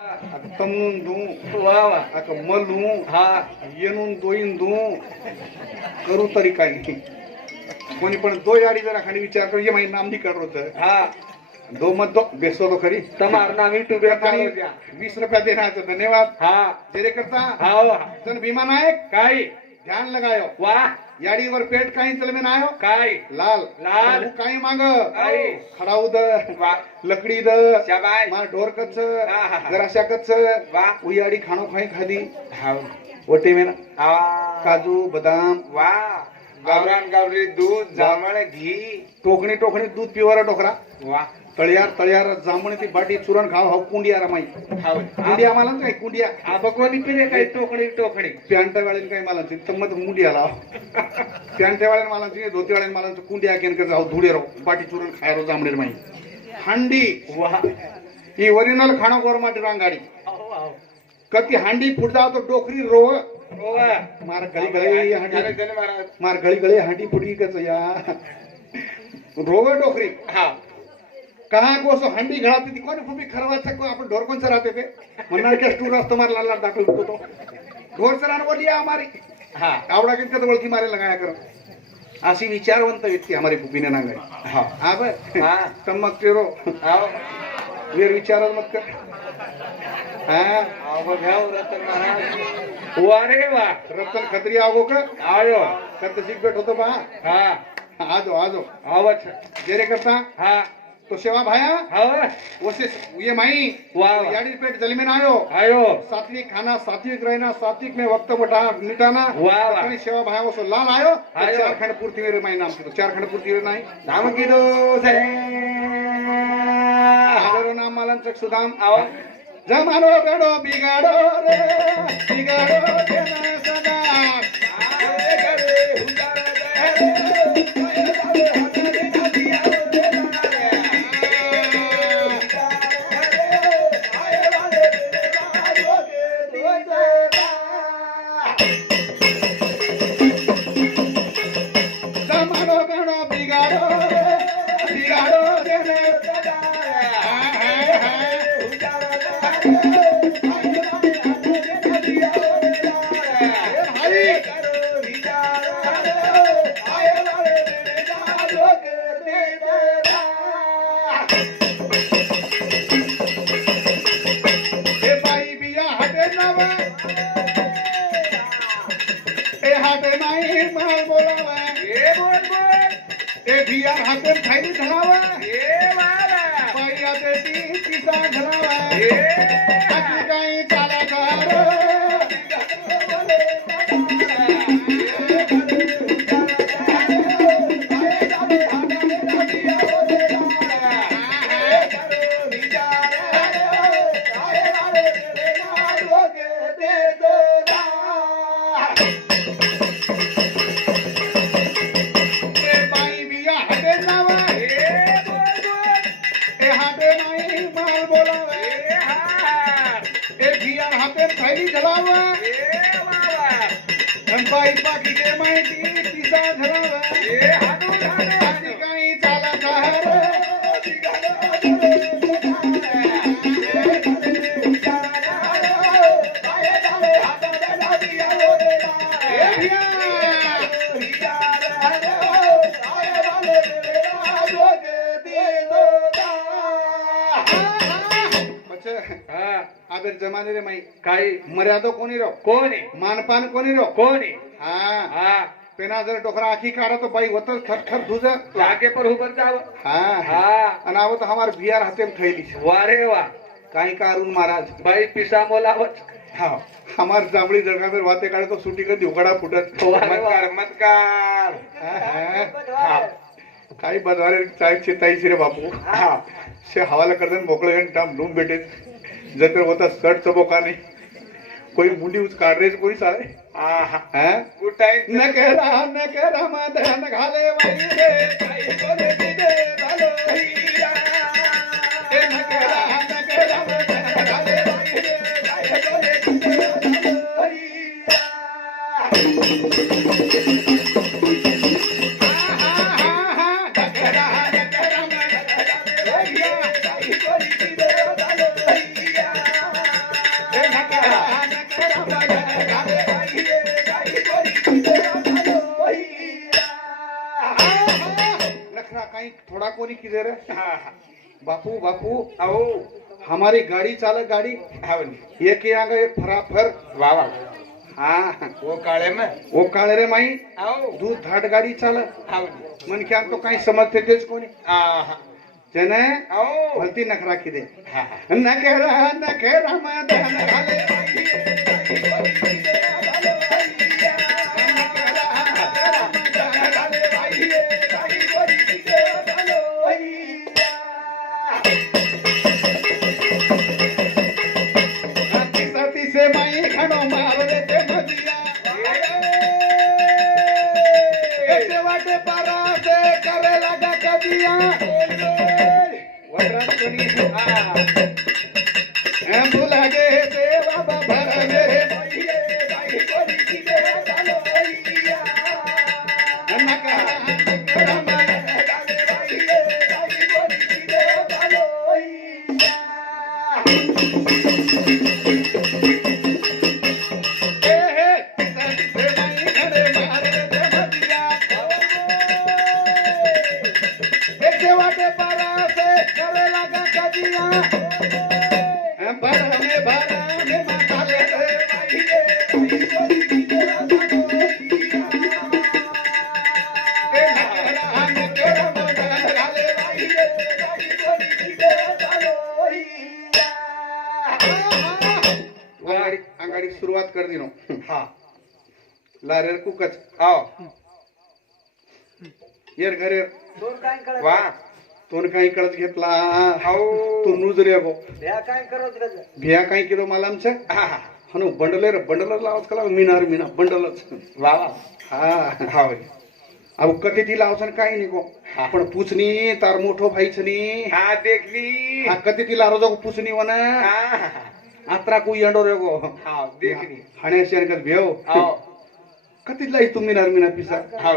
तमून दू वा वा आता मलू हा येणून दोईन दू करू तरी काही कोणी पण दो याडी जरा खाली विचार करू ये माही नामदी कर होत हा दो मत दो बेसो तो खरी तमार नामी टुबे आणि 20 रुपया देण्याचं धन्यवाद हा तेरे करता हाओ जन भीमा नायक काय ध्यान लगायो वा याडीवर पेट काही चल में नायो काय लाल लाल. तू काही माग काय? खडाऊ द वा लकडी द शाबाश मार ढोर कच्च हा, हा, हा. जराशा कच्च वा उयाडी खाणो खाई खादी हाव वटे में ना हा काजू बदाम वा गावरान गावरी दूध जांभळ घी टोकणी टोकणी दूध पिवारा टोकरा वा तळ्यार जांभणी ती बाटी चुरण खाव हाव कुंडिया रमाई हाव कुंडिया मला काय कुंडिया आबा कोणी पिरे काय टोकणी टोकणी पॅन्ट वाळेन काय मला तम्मत मुंडी आला पॅन्ट वाळेन मला धोती वाळेन मला कुंडिया केन का जाऊ धुडे राव बाटी चुरण खाय रो जांभळे रमाई हांडी वा ही ओरिजिनल खाणो गोरमाटी रांगाडी कती हांडी फुट जाव तो डोकरी रोव वा मार गळी गळी हांडी महाराज मार गळी गळी हांडी फुटी कच या रोव डोकरी हा कहा को असं हंडी घालते ती कोणी फुबी खरवाचं को आपण ढोर कोणचं राहते ते म्हणणार की स्टूर असतो मार लाल दाखल होतो तो ढोर सरान बोली हमारी हा आवडा किन कद ओळखी मारे लगाया कर अशी विचारवंत व्यक्ती हमारी फुबीने नांगाई हा हा बर हा तमक तेरो हाव वेर विचारल मत कर हा आबा घ्याव रतन महाराज वा रे वा रतन खत्री आवो का आयो कत सिगरेट होतो पहा हा आजो आवच जेरे करता हा तो सेवा भाया हाव ओसे ये माई वाह याडी पेट जल में आयो आयो सात्विक खाना सात्विक रहना सात्विक में वक्त बटा मिटाना वाह, वाह. अपनी सेवा भाई वो लाल आयो तो आयो. 4 खंड पूर्ति मेरे माई नाम से 4 खंड पूर्ति नहीं नाम किदो से हजारो नाम मालन चक सुदाम आओ जमानो गड़ो बिगाड़ो रे बिगाड़ो देना सदा आए करे हुजार जमानो गड़ो बिगाड़ो रे बिगाड़ो देना सदा हाय हाय ए बाई बिया हटे नवा ए हटे नाही माल बोलावा ये बोल बोल ए बिया हातून खायली धरावा ये वाला बाई आते ती पिसा धरावा ये अशी काही चाला कर ए बाई बिया हटे नवा ये बोल बोल ए हाते नाही माल बोलावा ये हा ए बिया हाते खायली धरावा ये वाला बाई पाकीचे माहिती पिसा धरावा ये हाडू हाडू अशी काही चाला कर हा अगर जमाने रे माई काही मर्यादा कोणी राव कोण आहे मानपान कोणी राव कोण आहे हा हा पेना जर डोकरा आखी काढा तो बाई होत खर तुझ लागे पर ऊपर जाव हा हा आणि आवत हमार बिहार हाते थैली वा रे वा काही का अरुण महाराज बाई पिसा मोलावत हा हमार जांभळी जगा में वाते काढे तो सुटी कधी उघडा फुटत मतकार मतकार हा. काही बदवारे चाय चेताईची रे बापू हा शे हवाला करताना मोकळे टाम लूम भेटे जर होता शर्ट चबोका नाही कोई मुंडी उच काढ रे कोणी साळे आहा हा गुड टाइम नकरा मदन घाले बाई रे बाई कोले दिदे भालो हिया ए नकरा मदन घाले बाई रे बाई कोले दिदे भालो हिया कोणी किधर है? हाँ बापू बापू आओ हमारी गाड़ी चालक गाड़ी हाँ ये के आ गए फराफर वाह वाह हाँ वो काळे में वो काळे रे माई आओ दूध धाट गाडी चालक हाँ मन क्या तो काही समजते तेच कोणी हाँ त्याने आओ भलती नखरा की दे हाँ नखरा मदन घाले से माई खड़ो मावरे ते मदिया ऐसे वाटे पारा से करे लगा कदिया वरन सुनी हम भुला गए से बाबा भर मेरे भाईए भाई कोरी की दे डालो भैया नकरा मन डाले भाईए भाई कोरी की दे डालो भैया वाटे पारा से करे लगा कदिया भरा में माता ले अंगाडी सुरुवात कर दी नो हाँ लारेर कुकच आओ येर घरे वाह तोन काही कळत घेतला आओ तू नुजरे गो काय करत भिया काही किलो मला आमच्या हनु बंडलेर बंडलर लावत कला मीनार मीना बंडलच वाह वाह हा हाँ अब कते ती लावसन काही नाही गो पण पुचनी तार मोठो भाईचनी हाँ देख ली हा कते ती लारो पुचनी वन हाँ आत्रा को यंडो रे गो हाँ देख ली हाण्याशी अनकत भेव आओ कते लाई तू मीनार मीना पिसा हाँ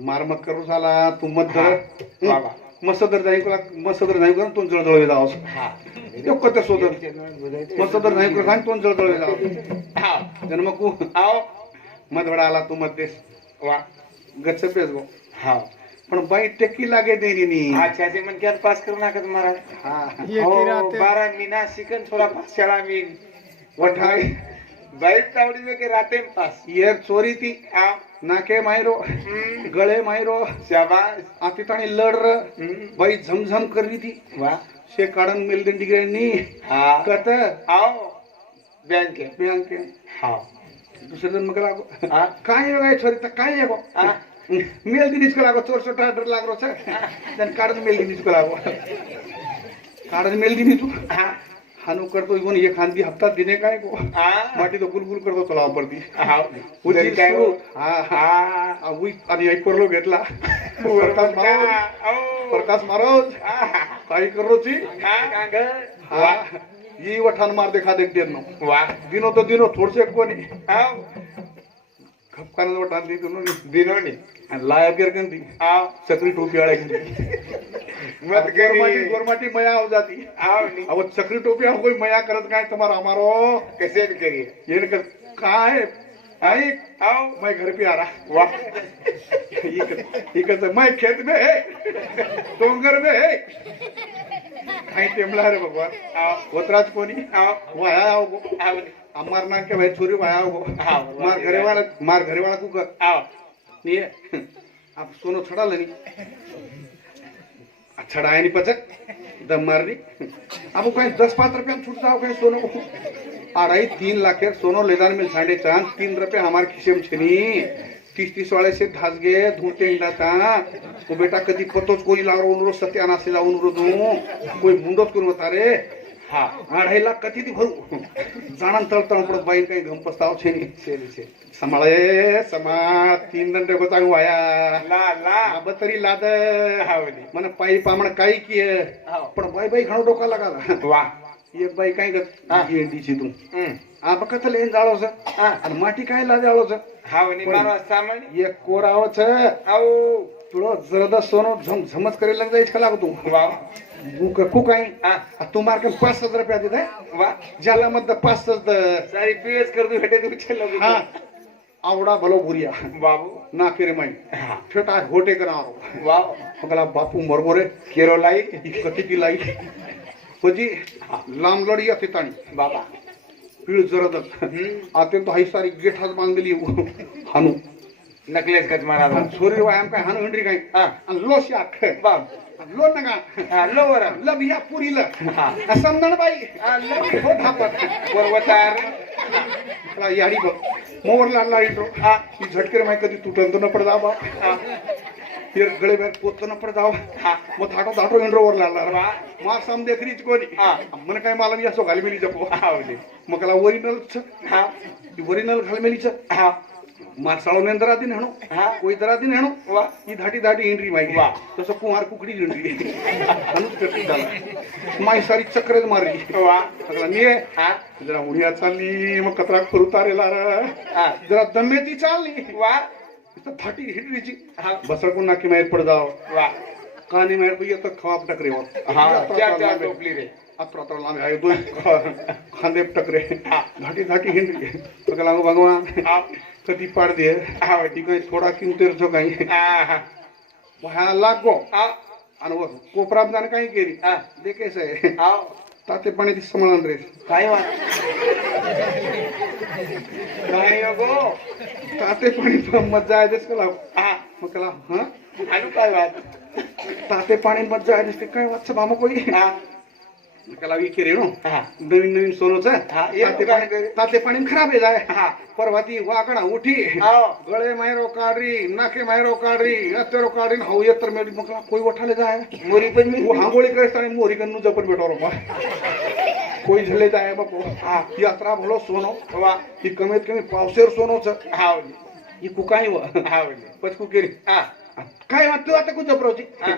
मार मत करू साला तू मत हाँ, धर वाह वाह मसदर जाई कोला मसदर जाई कोला तू जळजळ जावस हाँ यो कते सोदर मसदर जाई कोला सांग तू जळजळ जावस हाँ जन्म को आओ मत वडा आला तू मत देस वाह गच्छ पेस गो हाँ पण बाई टेकी लागे देनी नी अच्छा जी मन क्या पास करना का तुम्हारा हा ओ 12 मीना सिकन थोड़ा पास चला मीन वठाई बाइक तावड़ी में के राते में पास येर चोरी ती आओ नाके मायरो गळे मायरो शाबाश आती ताणी लड र बाई झमझम करी थी वाह शे काढन मेल दिगणी हाँ कत आओ बैंक के बैंक हाँ दुसरे दिन मग लागो हाँ काय आहे छोरी तर काय आहे गो हाँ मेल दिनीच को लागो चोर छोटा डर लागरो छ जन काढन मेल दिनीच को लागो काढन मेल दिनी तू हाँ हानु करतो इवन एक खांदी हप्ता दिने काय को हाँ माटी तो गुलगुल करतो तलाव परती हाँ उजी काय सुरू हा हा हाँ उई आणि एक परलो घेतला प्रकाश मारो प्रकाश मारो काय करोची हाँ हा ये वठान मार देखा देख देनो वाह दिनो तो दिनो थोड़से कोनी आओ खपकान वठान दी दोनों दिनोनी लायब गिर कंदी आओ चक्री टोपी वाले मत करी गोरमाटी मया हो जाती आओ नहीं अब चक्री टोपी हम कोई मया करत काय तुम्हारा हमारो कैसे भी करिए ये कर काय आई आओ मैं घर पे आ रहा वाह ये कर मैं खेत में है डोंगर में है आई टेमला रे भगवान आओ वतराज कोनी आओ वाया आओ आओ अमर ना के भाई छोरी वाया आओ हाँ, मार घरे वाला को कर आओ नहीं आप सोनो छड़ा लेनी छड़ाया नहीं पचक दम मारनी अब कहीं 10-5 रुपया में छूट जाओ कहीं सोनो को 2.5-3 लाख सोनो ले जाने में 3.5 3 रुपये हमारे खिसे में छनी 30-30 वाले से धास गए धूते इंडा था वो बेटा कदी पतोच कोई लारो उनरो सत्यानाश ला उनरो दू कोई मुंडोच कोन बता रे हाँ 2.5 लाख कती थी भरू जाणन तळतळ पडत बाईन काही घम पस्ताव छे नी छे समाळे समा 3 दंडे को चांगू आया ला ला अब तरी लाद हावली मन पाई पामण काही की पण बाई बाई घणो डोका लगा वाह एक बाई काही गत गेंडी ची तू हम्म आप कथले लेन जाळो छ आणि माटी काय ला जाळो छ हावनी मारो सामान एक कोराव छ आओ तुलो जरद सोनो झम झमच करे लग जाई छला तू वाह बुक कुकाई हाँ तू मार के 500 रुपया दे दे वाह ज्याला मत 500 सारी पीएस कर दू हटे तू चलो हाँ आवडा भलो बुरिया बाबू ना फिरे माई हा फेटा होटे करारो वाव मगला बापू मरमोरे केरो लाई कती ती लाई होजी लांब लढी असते ताणी बाबा पीळ जरद आते तो हाई सारी गेठात बांधली हानू नकलेस कच महाराज आणि छोरी व्यायाम काय हानू हंड्री काय हा आणि लोशी अख्ख बाब लो नका हा लोवर लबिया पुरीला हा समजण बाई हा लव हो धापत पर्वतार मला याडी बघ मोवर लागला इंट्रो हा ही झटकेर माय कधी तुटल तर न पड जावा हा फिर गळे बॅग पोत न पड जावा हा मग थाटो थाटो इंट्रो वर लागला वा मा सम देखरीच कोणी हा मन काय मला मी असो घालमेली जपो आवले मग मला ओरिजिनल हा ओरिजिनल घालमेलीच हा मार साळवणे दरा दिन हेणो हा कोई दरा दिन हेणो वा ही धाटी धाटी इंट्री माई वा. तसं कुमार कुकडी इंट्री अनुच करती झाला माई सारी चक्रच मारली वा सगळा निये हा जरा उड्या चालली मग कचरा करू तारेला हा जरा दमेती चालली वा इथं फाटी हिटरीची हा बसडकून नाकी माहीत पड जाव वा कानी माहीत पड येतं खवाप टकरेवर हा चार चार टोपली रे अत्र अत्र लांबे आहे दोन खांदे टकरे हा धाटी धाटी हिंडली सगळा भगवान हा कधी पाड दे हा ती काही थोडा किमतीर जो काही हा वहा लागो हा आणि व कोपरात जाणं काही केली हा देखेस आहे हा ताते पाणी ती समळान रे काय वा काय गो ताते पाणी मज्जा आहे देस कला हा मग कला हा आणू काय वाट ताते पाणी मज्जा आहे दिसते काय वाटचं भामा कोई हा त्याला विचारे नो हा नवीन नवीन सोनच हा, येतो काय करे? ताते पाणी खराब आहे जाय हा परवा ती वाकडा उठी आओ गळे मायरो काढरी नाके मायरो काढरी अत्तेरो काढरी हाऊ येतर मेडी मग कोई वठाले जाय मोरी पण मी वो हांगोळी करत आणि मोरी कन्नू जपन बेटो रो कोई झले जाय बापू हा यात्रा भलो सोनो वा ही कमीत कमी पावसेर सोनोच हा ही कुकाई व हा पचकू केली हा काय तू आता कुठं जपरावची हा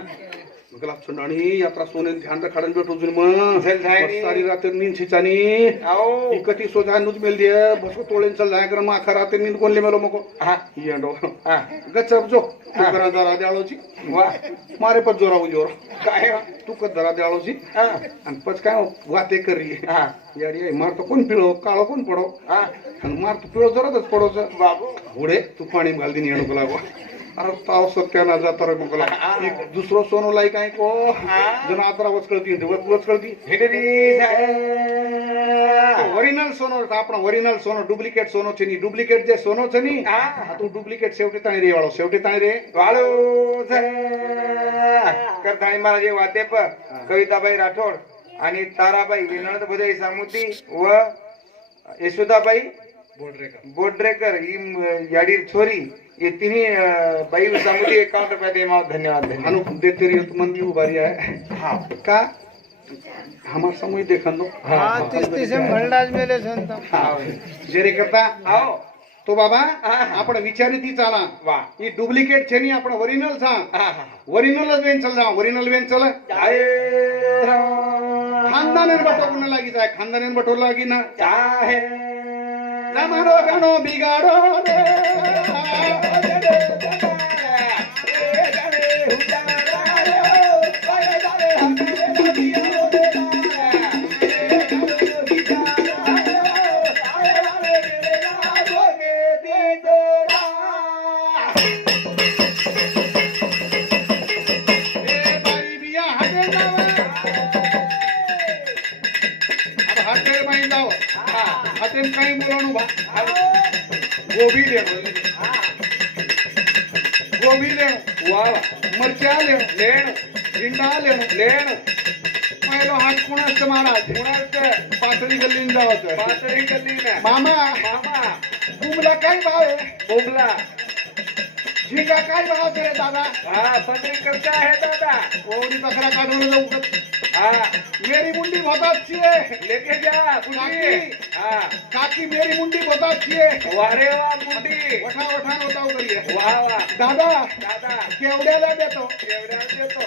गला आणि यात्रा सोने ध्यान खाडन भेटू जुन मग झल जायनी. सारी रात नींद छिचानी आओ ही कती सोजा नुज मेल दिए बसको तोळेन चल जाय गरम आखा रात नींद कोणले मेलो मको हा येंडो हा गचप जो तू हा. करा जरा द्याळोची वा मारे पच जोरा उजोर काय वा? तू कत जरा द्याळोची हा आणि पच काय वाते करी हा यारी मार तो कोण पिळो काळो कोण पडो हा आणि मार तू पिळो जराच पडोच बाबू हुडे तू पाणी घाल दिन येणो लागो अरे ताव सत्याना जातो रे मग एक दुसरो सोनो लाई काय को जन आतरा वचकळती वचकळती हिडरी ओरिजिनल सोनो आपण ओरिजिनल सोनो डुप्लिकेट सोनो છે ની ડુપ્લિકેટ જે સોનો છે ની હા આ તું ડુપ્લિકેટ સેવટી તાણી રે વાળો સેવટી તાણી રે વાળો કરતાણી મારા જે વાતે પર કવિતાबाई राठोड आणि ताराबाई विनोद भुजाई सामुती व यशोदाबाई बोडरेकर ही याडी छोरी ये तिन्ही बाई सामुती 51 रुपये दे माव धन्यवाद धन्यवाद अनु देते रे तू मन भी उभारी आहे हाँ का हमार समूह देखन दो हाँ हाँ जे रे करता आओ तो बाबा હા. આપણે વિચારી તી ચાલા वाह એ ડુપ્લિકેટ છે ની આપણે ઓરિજિનલ છા हाँ हाँ ઓરિજિનल જ વેન ચલ જા ઓરિજિનલ વેન ચલ जय राम ખાનદાને બટો કોને લાગી જાય ખાનદાને બટો લાગી ના चाहे જમાનો ગાનો બિગાડો રે એ બાઈ બિયા હાટે જાવ अब हाटे बाई जाओ हाटे काही बोलणं बा गोभी ले गोभी ले वाह मरचा ले लेण झिंडा ले लेण पहिलो हात कोणाचं महाराज कुणाचं पातळी गल्लीन जावं पातळी गल्ली ना मामा मामा कुंबला काय भाव आहे बोबला झिंगा काय भाव आहे रे दादा हाँ पत्री कसा है दादा ओडी बकरा काढून जाऊ हाँ मेरी मुंडी बहुत अच्छी है लेके जा कुटी हाँ काकी मेरी मुंडी बहुत अच्छी है वारे वाह मुंडी वठा वठा होता करिए वाह वाह दादा दादा केवढ्याला देतो एवढ्या देतो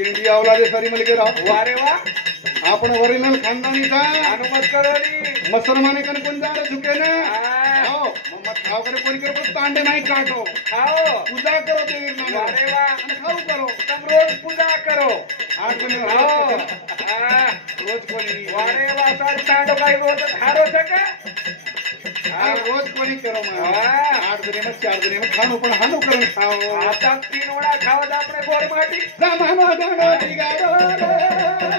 इंडियावला दे सारी मुलगी राव वारे वाह आपण ओरिजिनल खानदानीचा अनुमत करोनी मुसलमाने कन कोण जा झुके ना हाँ हो मग खाव करे कोणी करे पण तांडे नाही काढो खाओ पूजा करो देवी नाम वारे वाह आणि खाऊ करो तुम रोज पूजा करो आठ कोणी आओ रोज हाँ कोणी वारे वाह सारी सांडो काही बोलत हारो सका આ રોજ કોની કરો માં હા. 8 દિનેમાં 4 દિનેમાં ખાનું પણ હાનું કરીને ખાઓ આ તો 3 વડા ખાવા તો આપણે ગોળ માટી જમાનો જાણો દિગાડો રે